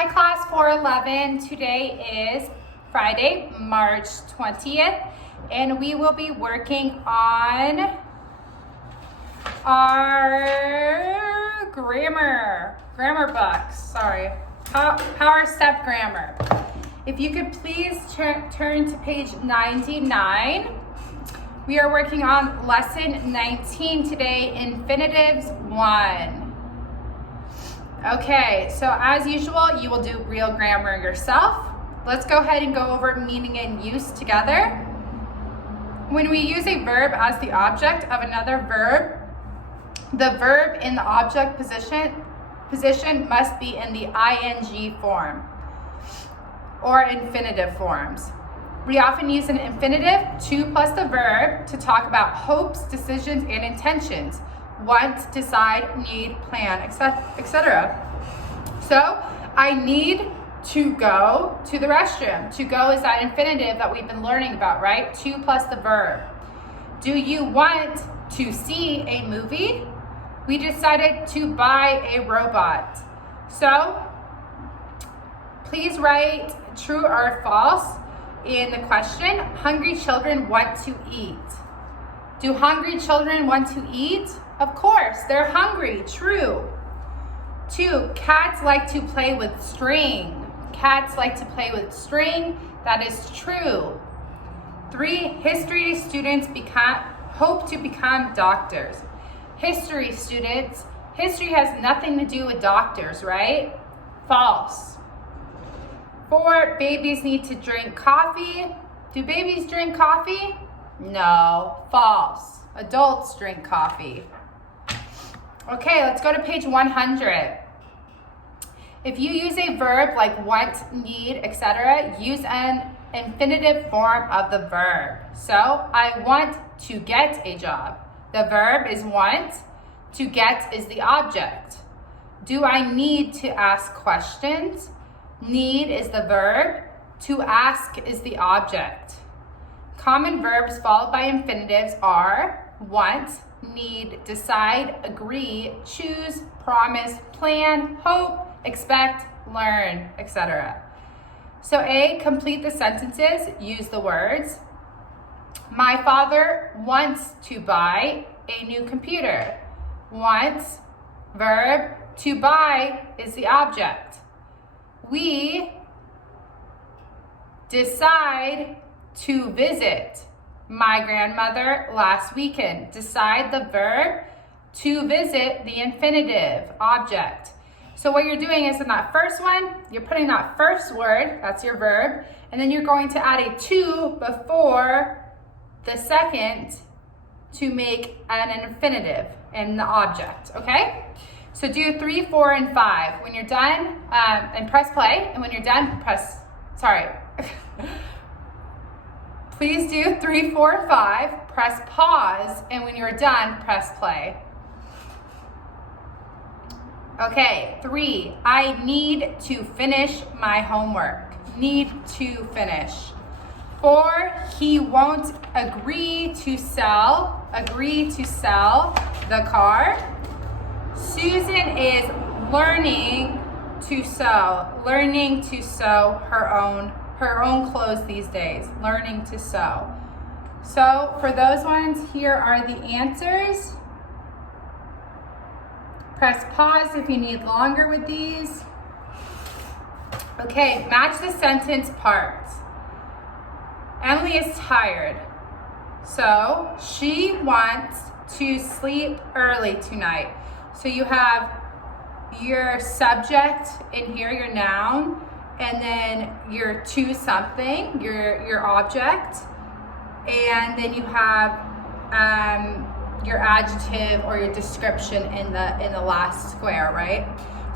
Hi class 411, today is Friday, March 20th, and we will be working on our grammar books, Power Step Grammar. If you could please turn to page 99. We are working on lesson 19 today, Infinitives 1. Okay, so as usual, you will do real grammar yourself. Let's go ahead and go over meaning and use together. When we use a verb as the object of another verb, the verb in the object position must be in the ing form or infinitive forms. We often use an infinitive, to plus the verb, to talk about hopes, decisions, and intentions. Want, decide, need, plan, etc. So, I need to go to the restroom. To go is that infinitive that we've been learning about, right? To plus the verb. Do you want to see a movie? We decided to buy a robot. So, please write true or false in the question. Hungry children want to eat. Do hungry children want to eat? Of course, they're hungry. True. 2, cats like to play with string. Cats like to play with string. That is true. 3, history students hope to become doctors. History students, history has nothing to do with doctors, right? False. 4, babies need to drink coffee. Do babies drink coffee? No. False. Adults drink coffee. Okay, let's go to page 100. If you use a verb like want, need, etc., use an infinitive form of the verb. So, I want to get a job. The verb is want. To get is the object. Do I need to ask questions? Need is the verb. To ask is the object. Common verbs followed by infinitives are want, need, decide, agree, choose, promise, plan, hope, expect, learn, etc. So A, complete the sentences, use the words. My father wants to buy a new computer. Wants, verb, to buy is the object. We decide to visit my grandmother last weekend. Decide the verb, to visit the infinitive object. So what you're doing is in that first one, you're putting that first word, that's your verb, and then you're going to add a to before the second to make an infinitive in the object, okay? So do 3, 4, and 5. When you're done, and press play, and when you're done, please do 3, 4, and 5, press pause, and when you're done, press play. Okay, 3, I need to finish my homework. Need to finish. 4, he won't agree to sell the car. Susan is learning to sew her own clothes these days, learning to sew. So for those ones, here are the answers. Press pause if you need longer with these. Okay, match the sentence parts. Emily is tired, so she wants to sleep early tonight. So you have your subject in here, your noun, and then your to something, your object, and then you have your adjective or your description in the last square, right?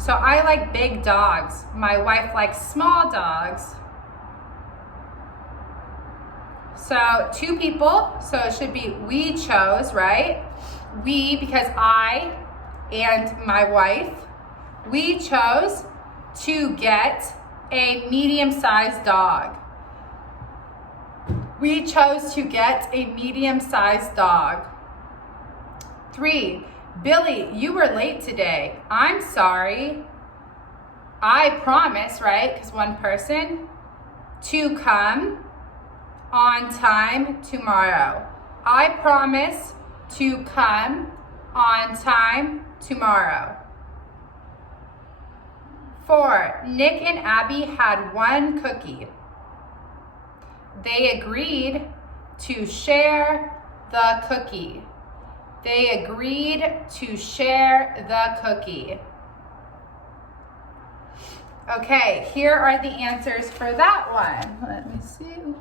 So I like big dogs. My wife likes small dogs. So 2 people, so it should be we chose, right? We, because I and my wife, we chose to get a medium-sized dog. We chose to get a medium-sized dog. 3, Billy, you were late today. I'm sorry. I promise, right, because one person, to come on time tomorrow. I promise to come on time tomorrow. 4, Nick and Abby had one cookie. They agreed to share the cookie. They agreed to share the cookie. Okay, here are the answers for that one. Let me see.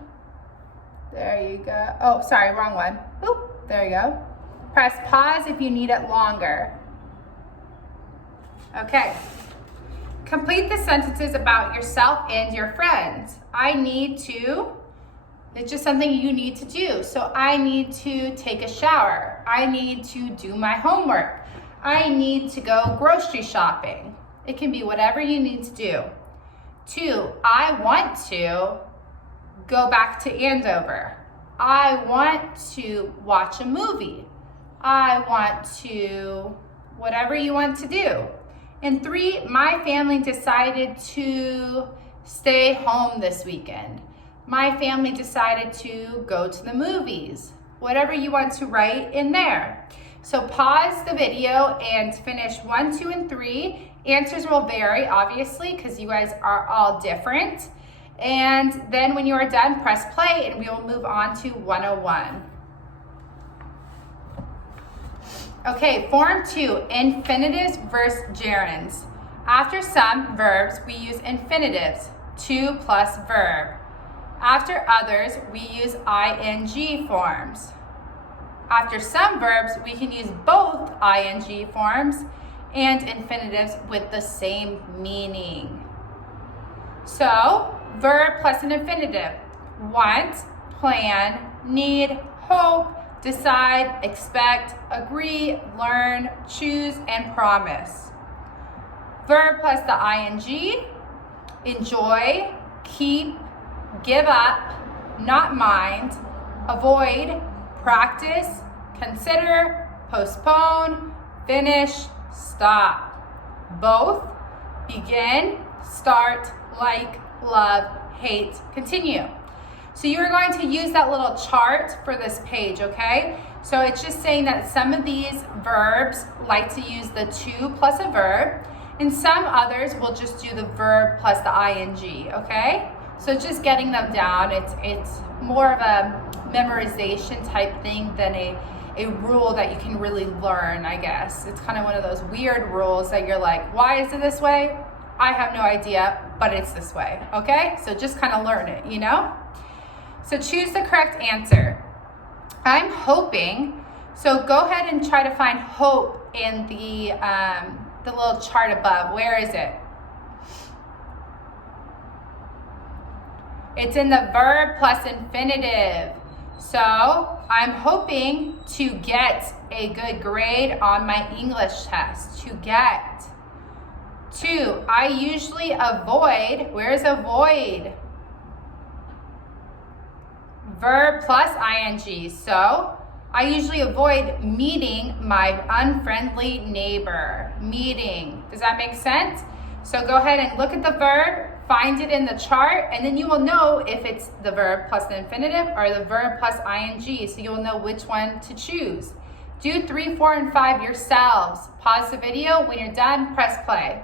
There you go. Oh, sorry, wrong one. Oop, there you go. Press pause if you need it longer. Okay. Complete the sentences about yourself and your friends. I need to, it's just something you need to do. So I need to take a shower. I need to do my homework. I need to go grocery shopping. It can be whatever you need to do. 2, I want to go back to Andover. I want to watch a movie. I want to, whatever you want to do. And 3, my family decided to stay home this weekend. My family decided to go to the movies. Whatever you want to write in there. So pause the video and finish 1, 2, and 3. Answers will vary, obviously, because you guys are all different. And then when you are done, press play and we will move on to 101. Okay, form 2, infinitives versus gerunds. After some verbs, we use infinitives, to plus verb. After others, we use ing forms. After some verbs, we can use both ing forms and infinitives with the same meaning. So, verb plus an infinitive. Want, plan, need, hope, decide, expect, agree, learn, choose, and promise. Verb plus the ing. Enjoy, keep, give up, not mind, avoid, practice, consider, postpone, finish, stop. Both, begin, start, like, love, hate, continue. So you're going to use that little chart for this page, okay? So it's just saying that some of these verbs like to use the to plus a verb, and some others will just do the verb plus the ing, okay? So just getting them down, it's more of a memorization type thing than a rule that you can really learn, I guess. It's kind of one of those weird rules that you're like, why is it this way? I have no idea, but it's this way, okay? So just kind of learn it, you know? So choose the correct answer. I'm hoping, so go ahead and try to find hope in the little chart above. Where is it? It's in the verb plus infinitive. So I'm hoping to get a good grade on my English test. To get. 2, I usually avoid. Where's avoid? Verb plus ing. So I usually avoid meeting my unfriendly neighbor. Meeting. Does that make sense? So go ahead and look at the verb, find it in the chart, and then you will know if it's the verb plus the infinitive or the verb plus ing, so you'll know which one to choose. Do 3, 4, and 5 yourselves. Pause the video. When you're done, press play.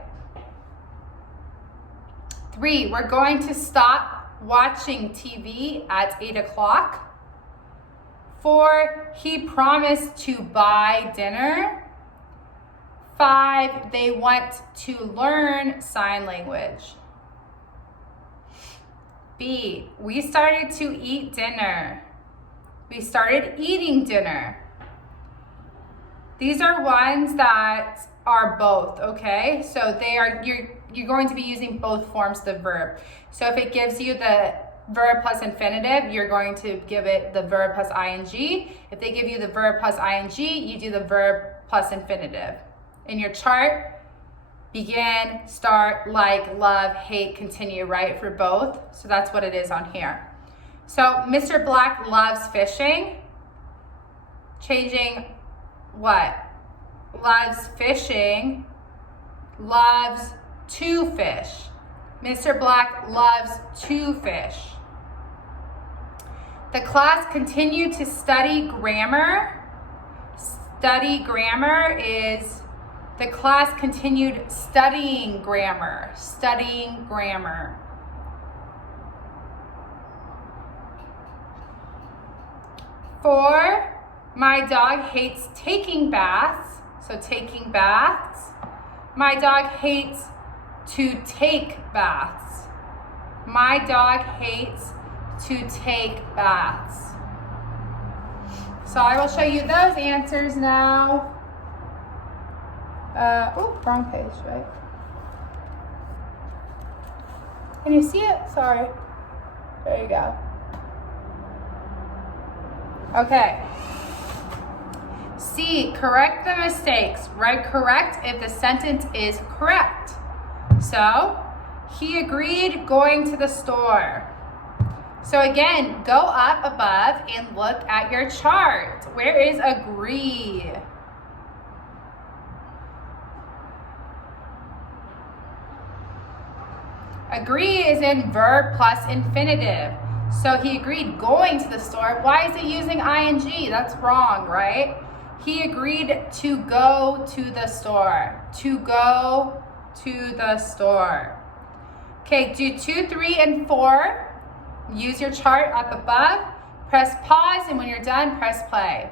3, we're going to stop watching TV at 8 o'clock. 4, he promised to buy dinner. 5, they want to learn sign language. B, we started to eat dinner. We started eating dinner. These are ones that are both, okay? So they are, you're going to be using both forms of the verb. So if it gives you the verb plus infinitive, you're going to give it the verb plus ing. If they give you the verb plus ing, you do the verb plus infinitive. In your chart, begin, start, like, love, hate, continue, right, for both. So that's what it is on here. So Mr. Black loves fishing. Changing what? Loves fishing. Loves to fish. Mr. Black loves to fish. The class continued to study grammar. Study grammar is the class continued studying grammar. Studying grammar. 4, my dog hates taking baths. So taking baths. My dog hates to take baths. My dog hates to take baths. So I will show you those answers now. Wrong page, right? Can you see it? Sorry. There you go. Okay. C, correct the mistakes. Write correct if the sentence is correct. So, he agreed going to the store. So again, go up above and look at your chart. Where is agree? Agree is in verb plus infinitive. So he agreed going to the store. Why is he using ing? That's wrong, right? He agreed to go to the store. To go to the store. Okay, do 2, 3, and 4. Use your chart up above. Press pause, and when you're done, press play.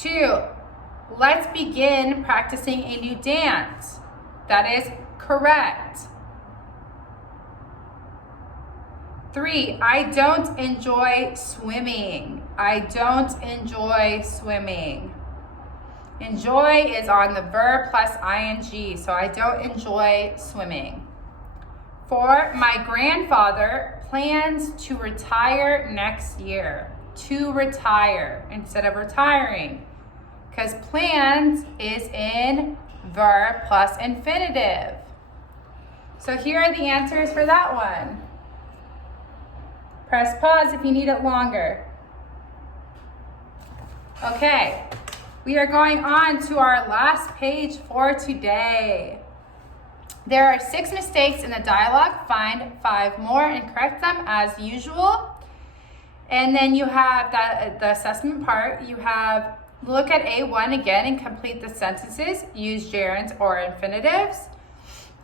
2, let's begin practicing a new dance. That is correct. 3, I don't enjoy swimming. I don't enjoy swimming. Enjoy is on the verb plus ing, so I don't enjoy swimming. 4, my grandfather plans to retire next year. To retire instead of retiring, because plans is in verb plus infinitive. So here are the answers for that one. Press pause if you need it longer. Okay, we are going on to our last page for today. There are 6 mistakes in the dialogue. Find 5 more and correct them as usual. And then you have the assessment part. You have look at A1 again and complete the sentences. Use gerunds or infinitives.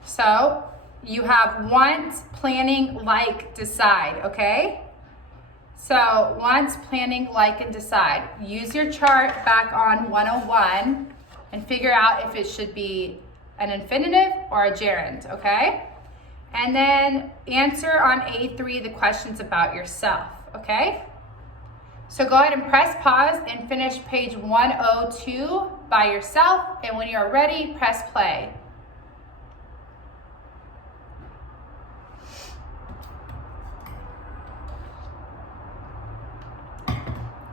So you have want, planning, like, decide, okay? So want, planning, like, and decide. Use your chart back on 101 and figure out if it should be an infinitive or a gerund, okay? And then answer on A3 the questions about yourself, okay? So go ahead and press pause and finish page 102 by yourself. And when you're ready, press play.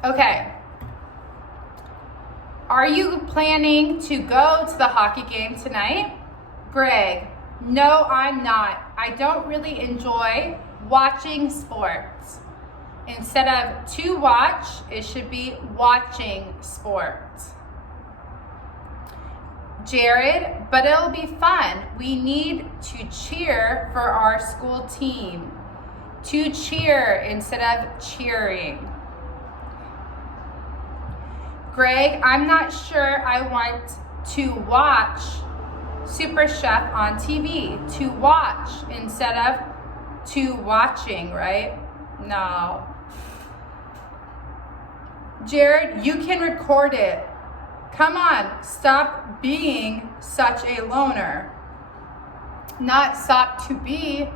Okay. Are you planning to go to the hockey game tonight? Greg, no, I'm not. I don't really enjoy watching sports. Instead of to watch, it should be watching sports. Jared, but it'll be fun. We need to cheer for our school team. To cheer instead of cheering. Greg, I'm not sure I want to watch Super Chef on TV. To watch instead of to watching, right? No. Jared, you can record it. Come on, stop being such a loner. Not stop to be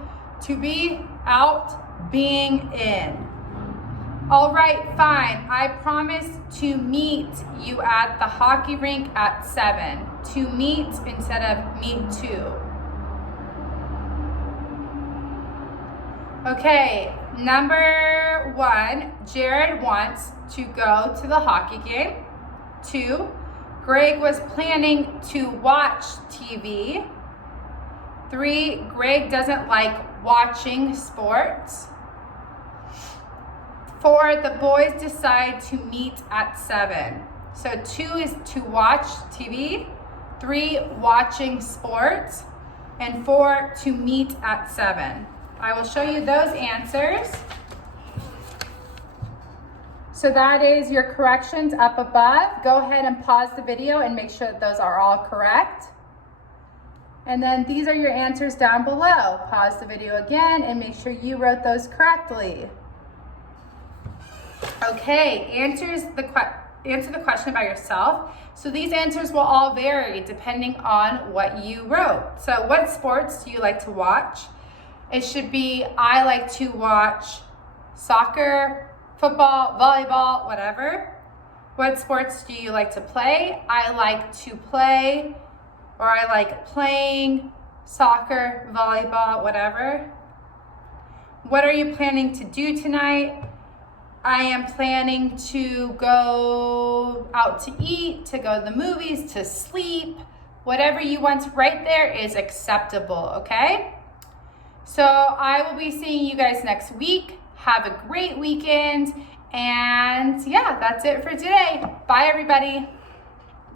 out, being in. All right, fine. I promise to meet you at the hockey rink at 7. To meet instead of meet to. Okay, number 1, Jared wants to go to the hockey game. 2, Greg was planning to watch TV. 3, Greg doesn't like watching sports. 4, the boys decide to meet at 7. So 2 is to watch TV. 3, watching sports, and 4, to meet at 7. I will show you those answers. So that is your corrections up above. Go ahead and pause the video and make sure that those are all correct. And then these are your answers down below. Pause the video again and make sure you wrote those correctly. Okay, answer the question by yourself. So these answers will all vary depending on what you wrote. So what sports do you like to watch? It should be, I like to watch soccer, football, volleyball, whatever. What sports do you like to play? I like to play, or I like playing soccer, volleyball, whatever. What are you planning to do tonight? I am planning to go out to eat, to go to the movies, to sleep. Whatever you want to write there is acceptable, okay? So I will be seeing you guys next week. Have a great weekend. And yeah, that's it for today. Bye, everybody.